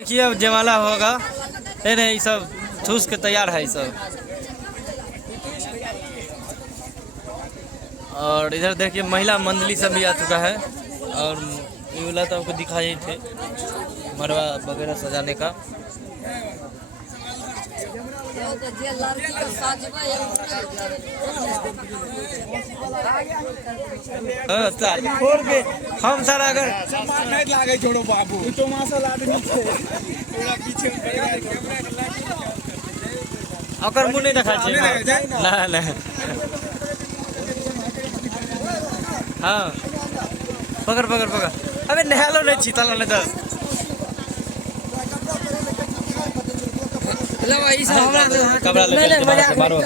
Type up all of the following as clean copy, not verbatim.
देखिए अब जयमाला होगा। नहीं सब ठूस के तैयार है सब। और इधर देखिए महिला मंडली सब भी आ चुका है। और ये वाला तो आपको दिखाई थे मरवा वगैरह सजाने का। छोड़ के हम सारा अगर छोड़ो बाबू तो मासल आदमी थे पीछे अकर मुंह नहीं देखा ना ना। हाँ पकड़ पकड़ पकड़। अबे नहालो नहीं चीतल नहीं तो कपड़ा ले मारो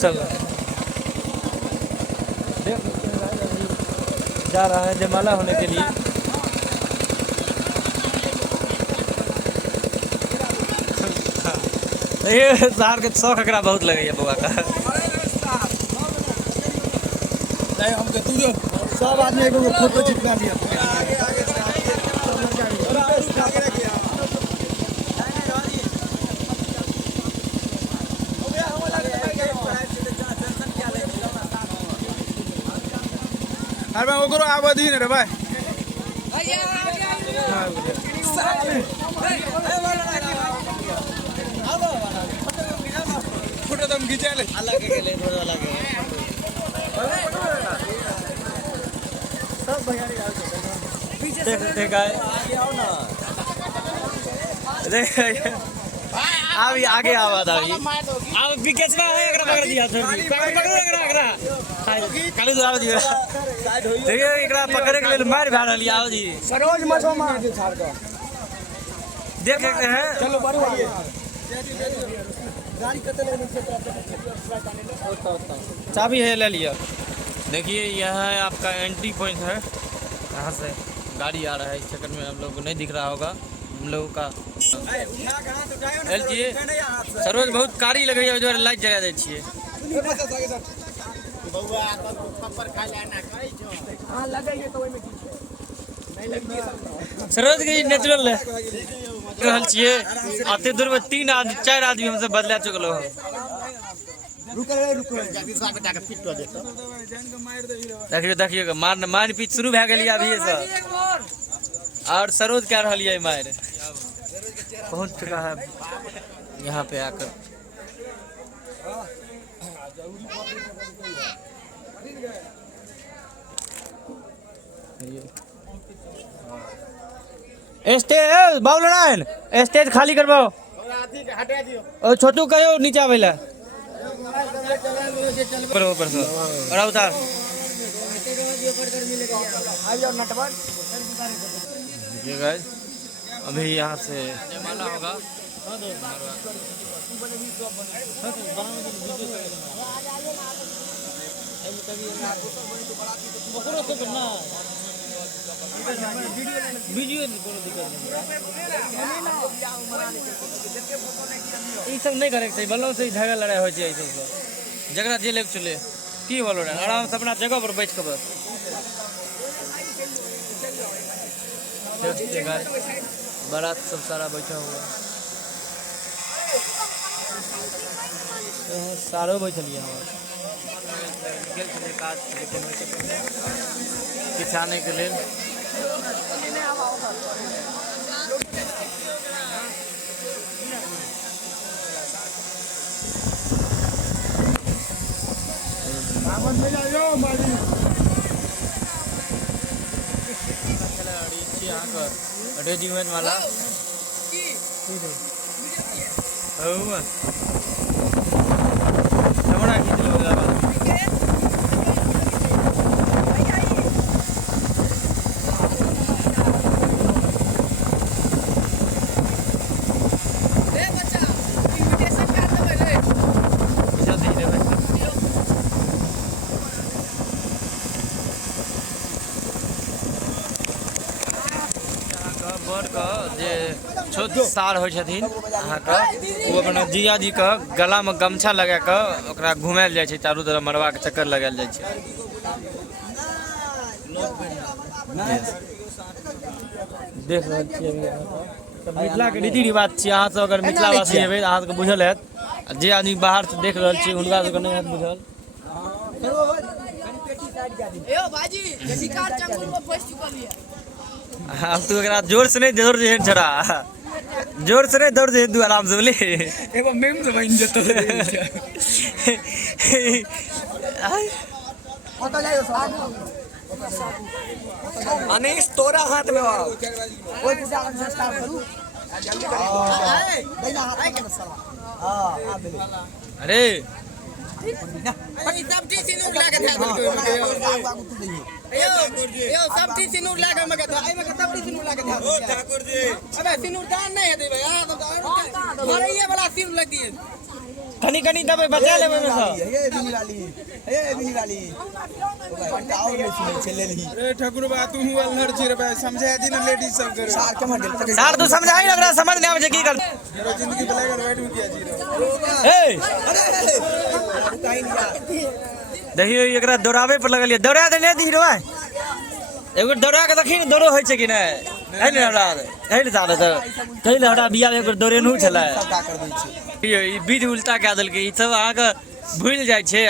चल। जा रहा है जयमाला होने के लिए। ये शहर के शौक एकरा बहुत लगे बउआ का। नहीं हम के तू सब आदमी एगो फोटो चिपका दिया। अरे ओकरो आवाज ही नहीं रे भाई। फोटो तुम खींचा ले अलग के ले थोड़ा अलग है सब भैयारी आ गए। देख आओ ना देख अभी आगे आवाज अभी अब विकेट में है एकरा पकड़ दिया पकड़ एकरा कालू दराव दिया। देखिए एकरा पकड़े के लिए मार भा रहली आओ जी सरोज मछो मार के छाड़ दो देख हैं। चलो बारू आइए गाड़ी कते लेने से चाबी है ले लिया। देखिए यहाँ आपका एंट्री पॉइंट है। यहाँ से गाड़ी आ रहा है। इस चक्कर में हम लोग को नहीं दिख रहा होगा हम लोगों का। सरोज बहुत कारी लगे जो लाइट जला दे छिए। सरोज के नेचुरल रहल छिए। आते दूर में 3 आदमी 4 आदमी हमसे बदला चुकल हो। देखिए देखिए मार पीट शुरू भए गेलिए अभी सब। और सरोज क्या रही है मार पहुंच चुका है यहाँ पे आकर। स्टेज बाबू नारायण स्टेज खाली करवाओ और छोटू कहो नीचे आवेला और उतार। अभी यहाँ से जयमाला होगा। वीडियो ये सब नहीं करे बल्लों से झगड़ा लड़ाई हो जाए जगह जे ले चले की बोलो आराम से अपना जगह पर बैठ के बस। बारात सब सारा बैठा हुआ सारो बैठलिए खिंचाने के लिए। रेडीमेड वाला कैमरा खींच लो। छोट सार हो छथिन अहाँ का वो अपना जिया जी का गला में गमछा लगा के ओकरा घुमायल जाय छै। चारू तरफ मरवा के चक्कर लगायल जाय छै। देख रहल छियै मिथिला के रीति रिवाज छी अहाँ सब अगर मिथिला वासी हेबै अहाँ सबके बुझल हैत जे आदमी बाहर से देख रहल छी हुनका सबके नहीं हैत बुझल यो बाजी शिकार चंगुल में फंस चुकल है अब तू एकरा जोर से नहीं दौड़ जे छोड़ा जोर से नहीं दौड़ जे तू आराम से बोले एगो मेम से बन जेतो अनीश तोरा हाथ में बा ओए पूजा का संस्कार करू जल्दी देना हाथ में साला हां आ दे अरे सब चीज सिनुर लागे था यो सब चीज सिनुर लागे मगे था आई में सब चीज सिनुर लागे था ओ ठाकुर जी अबे सिनुर दान नहीं है दे भाई हां तो अरे ये वाला सिनुर लग दिए कनी कनी दबे बचा ले में सब ये बिनी वाली बताओ ले चले ली ए ठाकुर बा तू हूं अल्हर छी रे भाई समझा दी ना लेडीज सब कर सार के मत सार तू समझाई लग रहा समझ नहीं आवे की कर मेरा जिंदगी ब्लैक एंड व्हाइट में किया जी ए देखियो एकरा दौड़ावे पर लगलिए दौड़ा दे नहीं दी रो एगो दौड़ा के देखी दौड़ो होय छै कि नै है ने हमरा है ने साले त कहिले हमरा बियाह एगो दौड़े नु छला सबटा कर दै छी ई विधि उल्टा कए देलकै ई सब अहाँ के भूल जाइ छै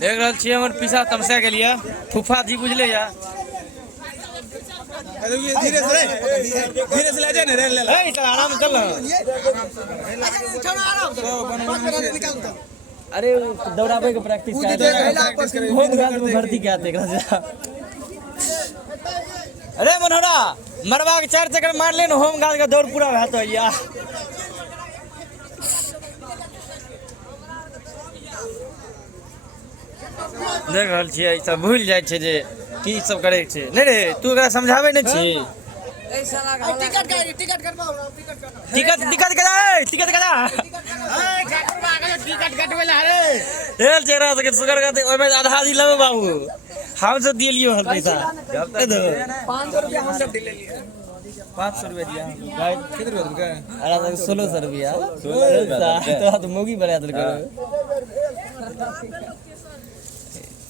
देख रहल छियै हमर पीछा तमसा के लिए फूफा जी बुझले या अरे ये धीरे से ले जा ने रे ले ए चल आराम कर ले छोड़ो आराम से निकाल दो अरे दौड़ावे के प्रैक्टिस कर होम गार्ड में भर्ती क्या एकरा से अरे मनोरा मरवा के 4 चक्कर मार ले न होम गार्ड का दौड़ पूरा भए तो या देख रहल छियै ई सब भूल जाइ छै जे की सब करे छै नहीं रे तू एकरा समझावे नहीं छी टिकट करवाओ टिकट करा टिकट करा टिकट कटवेला रे तेल चेहरा से सुगर का ओय में आधा दी लेबे बाबू हम से दिलियो हल पैसा दे दो 500 रुपया हम सब दिले लिए 500 रुपया दिया गाइड कितने रुपया का अरे 1600 रुपया तो मोगी बढ़ा दल करो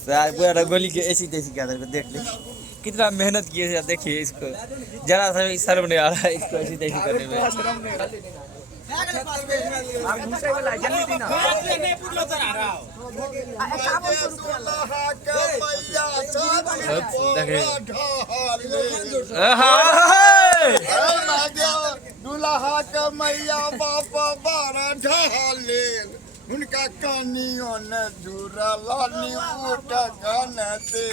साहब पूरा रंगोली के ऐसी तैसी क्या देख ले कितना मेहनत किए हैं देखिए इसको जरा सा भी शर्म नहीं आ रहा है इसको ऐसी तैसी करने में दुल्हा के मैया बाप बारा ढाले उनका कानियों ने झूरा लानी उठा गाना दे